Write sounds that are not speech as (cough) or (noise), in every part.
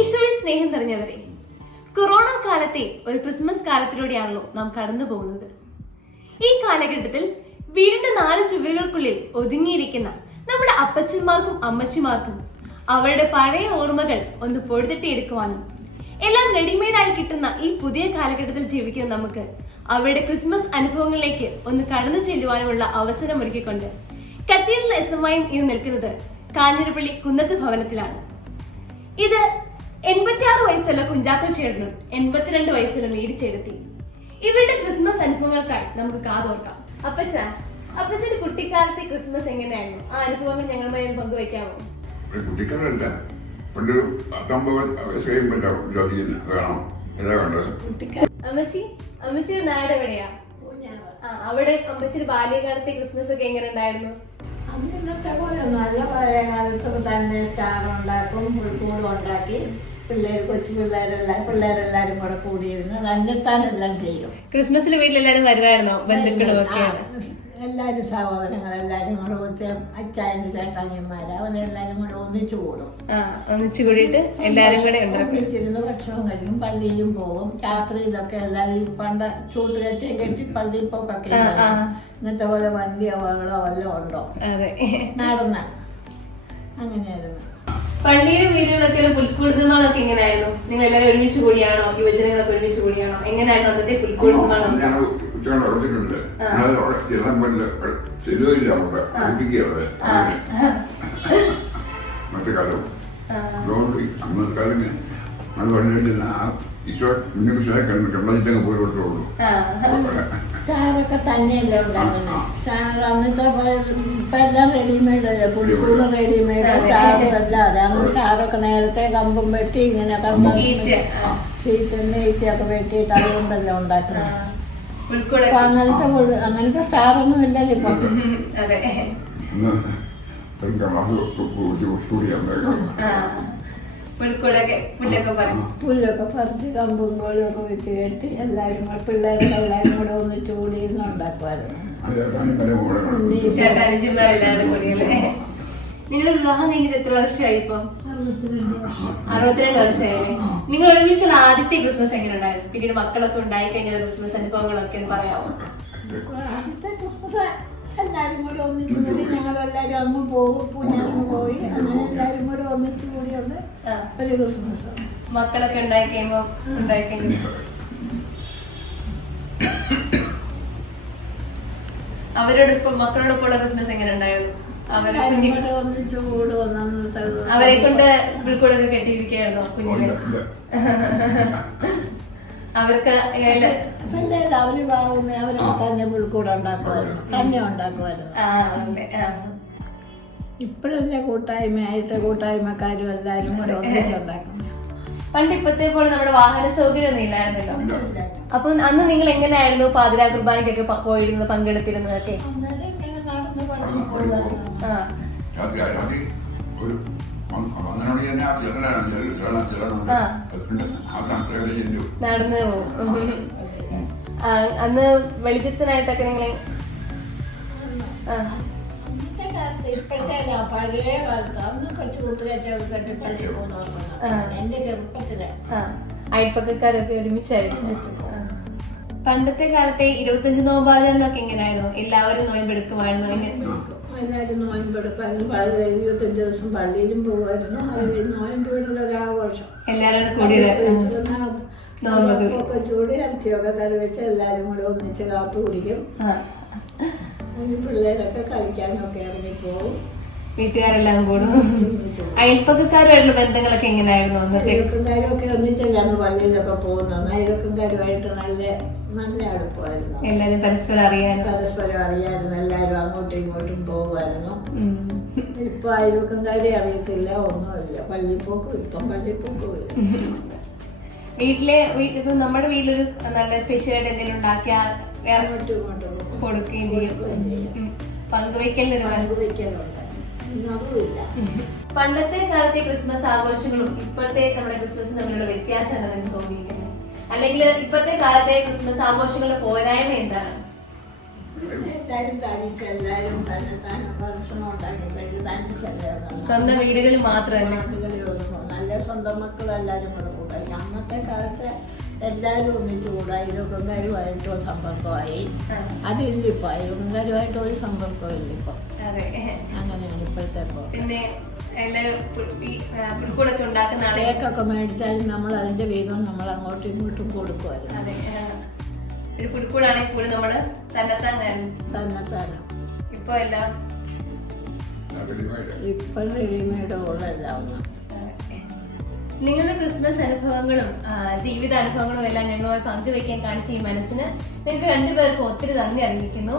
ഈശോയിൽ സ്നേഹം നിറഞ്ഞവരെ കൊറോണ കാലത്തെ ഒരു ക്രിസ്മസ് കാലത്തിലൂടെയാണല്ലോ നാം കടന്നു പോകുന്നത്. ഈ കാലഘട്ടത്തിൽ വീടിന്റെ നാല് ചുവരുകൾക്കുള്ളിൽ ഒതുങ്ങിയിരിക്കുന്ന നമ്മുടെ അപ്പച്ചന്മാർക്കും അമ്മച്ചിമാർക്കും അവരുടെ പഴയ ഓർമ്മകൾ ഒന്ന് പൊഴുതിട്ടിയെടുക്കുവാനും എല്ലാം റെഡിമെയ്ഡായി കിട്ടുന്ന ഈ പുതിയ കാലഘട്ടത്തിൽ ജീവിക്കുന്ന നമുക്ക് അവരുടെ ക്രിസ്മസ് അനുഭവങ്ങളിലേക്ക് ഒന്ന് കടന്നു ചെല്ലുവാനുമുള്ള അവസരം ഒരുക്കിക്കൊണ്ട് കത്തീഡ്രൽ എസ് എം ഐയും ഇന്ന് നിൽക്കുന്നത് കാഞ്ഞിരപ്പള്ളി കുന്നത്ത് ഭവനത്തിലാണ്. ഇത് എൺപത്തി ആറ് വയസ്സുള്ള കുഞ്ചാക്കോ ചേട്ടനും എൺപത്തിരണ്ട് വയസ്സുള്ള മേരി ചേട്ടത്തി. ഇവരുടെ ക്രിസ്മസ് അനുഭവങ്ങൾക്കായി നമുക്ക് കാതോർക്കാം. അപ്പച്ച അപ്പച്ചന്റെ കുട്ടിക്കാലത്തെ ക്രിസ്മസ് എങ്ങനെയായിരുന്നു? ആ അനുഭവങ്ങൾ ഞങ്ങളുമായി ഒന്ന് പങ്കുവെക്കാമോ ഒരു കുട്ടിക്കാരല്ല പണ്ട് പത്തൊമ്പത് വയസ്സ് കഴിയുമ്പോൾ ജോലി ചെയ്യുന്നത് അതാണ് ഇതാ കണ്ടത്? അമ്മച്ചി അമ്മച്ചിയുടെ നാട് എവിടെയാ? ആ അവിടെ അമ്മച്ചിയുടെ ബാല്യകാലത്തെ ക്രിസ്മസ് ഒക്കെ എങ്ങനെ ഉണ്ടായിരുന്നു? അന്ന് ഇന്നത്തെ പോലെ നല്ല പഴയ കാലത്തൊക്കെ തന്നെ സ്റ്റാർ ഉണ്ടാക്കും പുൽക്കൂടും ഉണ്ടാക്കി. പിള്ളേർ കൊച്ചു പിള്ളേരെല്ലാം പിള്ളേരെല്ലാരും കൂടെ കൂടിയിരുന്ന് തന്നെത്താൻ എല്ലാം ചെയ്യും. ക്രിസ്മസിൽ വീട്ടിലെല്ലാരും വരുമായിരുന്നോ ബന്ധുക്കളും ഒക്കെ? സഹോദരങ്ങൾ എല്ലാരും കൂടെ ഒത്ത് അച്ചായന്റെ ചേട്ടാഞ്ഞന്മാര് അവരെല്ലാരും കൂടെ ഒന്നിച്ചു കൂടും. ഒന്നിച്ചു കൂടിയിട്ട് എല്ലാരും കൂടെ ഒന്നിച്ചിരുന്ന് ഭക്ഷണം കഴിക്കും പള്ളിയിലും പോകും രാത്രിയിലൊക്കെ എല്ലാവരും പണ്ട ചൂട്ട് ചൂട്ടുകെട്ടിയും കെട്ടി പള്ളിയിൽ പോക്കൊക്കെ. ഇന്നത്തെ പോലെ വണ്ടി അപകടമോ വല്ലതും ഉണ്ടോ? നടന്ന. അങ്ങനെയായിരുന്നു. പള്ളിയുടെ വീടുകളൊക്കെ പുൽക്കൂട് നിർമ്മാണമൊക്കെ എങ്ങനെയായിരുന്നു? നിങ്ങൾ എല്ലാവരും ഒരുമിച്ച് കൂടിയാണോ? യുവജനങ്ങളൊക്കെ ഒരുമിച്ച് കൂടിയാണോ? എങ്ങനെയായിരുന്നു അന്നത്തെ പുൽക്കൂട് നിർമ്മാണം (laughs) മറ്റേ കാലം അതുകൊണ്ട് അന്നത്തെ കാലം അത് പറഞ്ഞിട്ട് ആ ഈശോ പോയി കൊടുത്തോളൂ സ്റ്റാറൊക്കെ തന്നെയല്ലേ ഉണ്ടാക്കുന്നത് സ്റ്റാർ അന്നത്തെ ഇപ്പൊ എല്ലാം റെഡിമെയ്ഡ് അല്ലേ പുൽക്കൂട് റെഡിമെയ്ഡ് സ്റ്റാറും അല്ലാതെ അന്ന് സ്റ്റാറൊക്കെ നേരത്തെ കമ്പും വെട്ടി ഇങ്ങനെ ഈറ്റ്, ഷീറ്റും നെയ്റ്റൊക്കെ വെട്ടിയിട്ട് അതുകൊണ്ടല്ലേ ഉണ്ടാക്കുന്നത് അപ്പൊ അങ്ങനത്തെ അങ്ങനത്തെ സ്റ്റാറൊന്നും ഇല്ലല്ലോ ഇപ്പൊ അതെ പുൽക്കൂടൊക്കെ പുല്ലൊക്കെ പറിച്ച് കമ്പും കോലൊക്കെ ഒക്കെ വെച്ച് കെട്ടി എല്ലാവരും കൂടെ എല്ലാരും എല്ലാവരും കൂടെ ഒന്ന് ചൂടി ഇരുന്ന് ഉണ്ടാക്കുമായിരുന്നു. കൂടിയല്ലേ നിങ്ങളുടെ വിവാഹം കഴിഞ്ഞത് എത്ര വർഷമായി ഇപ്പൊ? അറുപത്തിരണ്ട് വർഷമായില്ലേ നിങ്ങൾ ഒരുമിച്ചുള്ള ആദ്യത്തെ ക്രിസ്മസ് എങ്ങനെ ഉണ്ടായിരുന്നു? പിന്നീട് മക്കളൊക്കെ ഉണ്ടായി കഴിഞ്ഞാൽ ക്രിസ്മസ് അനുഭവങ്ങളൊക്കെ ഒന്ന് പറയാമോ? ആദ്യത്തെ ക്രിസ്മസ് എല്ലാവരും കൂടെ ഒന്നിച്ചു എല്ലാവരും അങ്ങ് പോകും പൂഞ്ഞാറിന് പോയി. അങ്ങനെ എല്ലാവരും കൂടെ ഒന്നിച്ചു കൂടി ഒന്ന് ഒരു ക്രിസ്മസ്. മക്കളൊക്കെ ഉണ്ടായി കഴിയുമ്പോ ഉണ്ടായി കഴിയുമ്പോ അവരോടൊപ്പം മക്കളോടൊപ്പം ഉള്ള ക്രിസ്മസ് എങ്ങനെ ഉണ്ടായിരുന്നു? അവരെ കൊണ്ട് പുൽക്കൂടൊക്കെ കെട്ടിയിരിക്കുകയായിരുന്നോ കുഞ്ഞിനെ അവർക്ക് അവർ അവർ തന്നെ പുൽക്കൂടെ ഉണ്ടാക്കുമായിരുന്നു തന്നെ ഉണ്ടാക്കുമായിരുന്നു. ആ, ആണല്ലേ? ആ. ഇപ്പോഴല്ലേ കൂട്ടായ്മയായിട്ട് കൂട്ടായ്മക്കാരും എല്ലാവരും കൂടെ ഒന്നിച്ചുണ്ടാക്കും പണ്ട് ഇപ്പത്തെ പോലെ നമ്മുടെ വാഹന സൗകര്യം ഒന്നും ഇല്ലായിരുന്നല്ലോ. അപ്പൊ അന്ന് നിങ്ങൾ എങ്ങനെയായിരുന്നു പാതിരാ കുർബാനയ്ക്കൊക്കെ പ- പോയിരുന്നത് പങ്കെടുത്തിരുന്നതൊക്കെ? അന്നേരം ഇങ്ങനെ നടന്ന് പഠിച്ച് പോകുമായിരുന്നു ആ. രാത്രി രാത്രി ഒരു പന്ത് പന്ത്രണ്ട് തന്നെ ആ. സമയത്ത് ചെല്ലു നടന്നു പോകും ആ, അന്ന് വെളിച്ചത്തിനായിട്ടൊക്കെ നിങ്ങൾ ആ. കാലത്ത് പഴയ കാലത്ത് അന്ന് കെട്ടി എന്റെ ചെറുപ്പത്തിൽ. ആ. അയൽപ്പക്കക്കാരൊക്കെ ഒരുമിച്ചായിരുന്നു. പണ്ടത്തെ കാലത്തെ ഇരുപത്തഞ്ച് നോമ്പാചരണമൊക്കെ എങ്ങനെയായിരുന്നു എല്ലാവരും നോയമ്പെടുക്കുമായിരുന്നു. എല്ലാവരും നോയമ്പെടുക്കാനും പള്ളി ഇരുപത്തഞ്ച് ദിവസം പള്ളിയിലും പോകുമായിരുന്നു അത് കഴിഞ്ഞ് നോയമ്പ് ഒരു ആഘോഷം എല്ലാവരും കൂടി നോമ്പ് ഒക്കെ ചൂടി ഇറച്ചിയൊക്കെ കറി വെച്ച് എല്ലാവരും കൂടെ ഒന്നിച്ച് കാപ്പ് കുടിക്കും. പിള്ളേരൊക്കെ കളിക്കാനൊക്കെ ഇറങ്ങിപ്പോവും വീട്ടുകാരെല്ലാം കൂടും. അയൽപ്പക്കാരുമായിട്ടുള്ള ബന്ധങ്ങളൊക്കെ എങ്ങനെയായിരുന്നു അന്നത്തെ? അയൽവക്കംകാരൊക്കെ ഒന്നിച്ചല്ലാന്ന് പള്ളിയിലൊക്കെ പോകുന്നത് അയൽവക്കംകാരുമായിട്ട് നല്ല നല്ല അടുപ്പമായിരുന്നു എല്ലാരും പരസ്പരം അറിയാനും. പരസ്പരം അറിയായിരുന്നു. എല്ലാരും അങ്ങോട്ടും ഇങ്ങോട്ടും പോകുമായിരുന്നു. ഇപ്പൊ അയൽവക്കംകാരെ അറിയത്തില്ല ഒന്നുമില്ല. പള്ളിപ്പോക്കും ഇപ്പം പള്ളിപ്പോക്കും ഇല്ല (laughs) വീട്ടിലെ ഇപ്പൊ നമ്മുടെ വീട്ടിലൊരു നല്ല സ്പെഷ്യൽ ആയിട്ട് എന്തെങ്കിലും ഉണ്ടാക്കിയാൽ വേറെ കൊടുക്കുകയും ചെയ്യും. ഇന്നതുമില്ല പണ്ടത്തെ കാലത്തെ ക്രിസ്മസ് ആഘോഷങ്ങളും ഇപ്പോഴത്തെ നമ്മുടെ ക്രിസ്മസും തമ്മിലുള്ള വ്യത്യാസം എന്താണെന്ന് തോന്നിയിരിക്കുന്നത്? അല്ലെങ്കിൽ ഇപ്പോഴത്തെ കാലത്തെ ക്രിസ്മസ് ആഘോഷങ്ങളുടെ പോരായ്മ എന്താണ്? എല്ലാരും തനിച്ച് എല്ലാരും തന്നെ തന്നെ ഭക്ഷണം ഉണ്ടാക്കി കഴിച്ച് സ്വന്തം വീടുകളിൽ മാത്രമല്ല. അല്ലെ സ്വന്തം മക്കളെല്ലാവരും കൂടെ കൂടായി അന്നത്തെ കാലത്ത് എല്ലാവരും ഒന്നിച്ച് കൂടായി ഇതൊക്കെങ്ങരുമായിട്ടോ സമ്പർക്കമായി. അതില്ലിപ്പോ അയൽക്കാരുമായിട്ട് ഒരു സമ്പർക്കവും ഇല്ല ഇപ്പോൾ അതെ. അങ്ങനെയാണ് ഇപ്പോഴത്തെ പിന്നെ കേക്കൊക്കെ മേടിച്ചാലും നമ്മൾ അതിന്റെ വീതം നമ്മൾ അങ്ങോട്ടും ഇങ്ങോട്ടും കൊടുക്കുമല്ലോ. ഒരു പുൽക്കൂടാണെങ്കിൽ കൂടി നമ്മൾ ഇപ്പൊ എല്ലാം? റെഡിമെയ്ഡ് ഇപ്പം റെഡിമെയ്ഡ് ഉള്ളതെല്ലാം നിങ്ങളുടെ ക്രിസ്മസ് അനുഭവങ്ങളും ജീവിത അനുഭവങ്ങളും എല്ലാം ഞങ്ങളുമായി പങ്കുവെക്കാൻ കാണിച്ച ഈ മനസ്സിന് നിങ്ങൾക്ക് രണ്ടുപേർക്കും ഒത്തിരി നന്ദി അറിയിക്കുന്നു.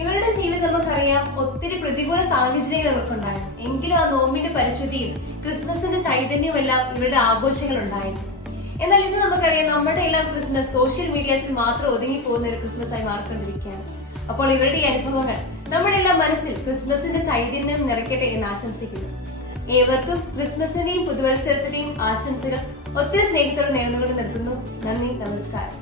ഇവരുടെ ജീവിതം നമുക്കറിയാം ഒത്തിരി പ്രതികൂല സാഹചര്യങ്ങൾ ഇവർക്കുണ്ടായിരുന്നു എങ്കിലും ആ നോമ്പിന്റെ പരിശുദ്ധിയും ക്രിസ്മസിന്റെ ചൈതന്യവും എല്ലാം ഇവരുടെ ആഘോഷങ്ങൾ ഉണ്ടായിരുന്നു എന്നാൽ ഇന്ന് നമുക്കറിയാം നമ്മുടെ എല്ലാം ക്രിസ്മസ് സോഷ്യൽ മീഡിയാസിൽ മാത്രം ഒതുങ്ങി പോകുന്ന ഒരു ക്രിസ്മസ് ആയി മാറിക്കൊണ്ടിരിക്കുകയാണ്. അപ്പോൾ ഇവരുടെ ഈ അനുഭവങ്ങൾ നമ്മുടെ എല്ലാം മനസ്സിൽ ക്രിസ്മസിന്റെ ചൈതന്യം നിറയ്ക്കട്ടെ എന്ന് ആശംസിക്കുന്നു. ഏവർക്കും ക്രിസ്മസിന്റെയും പുതുവത്സരത്തിന്റെയും ആശംസകൾ ഒത്തിരി സ്നേഹത്തോടെ നേർന്നുകൊണ്ട് നിർത്തുന്നു. നന്ദി നമസ്കാരം.